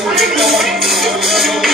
Thank you.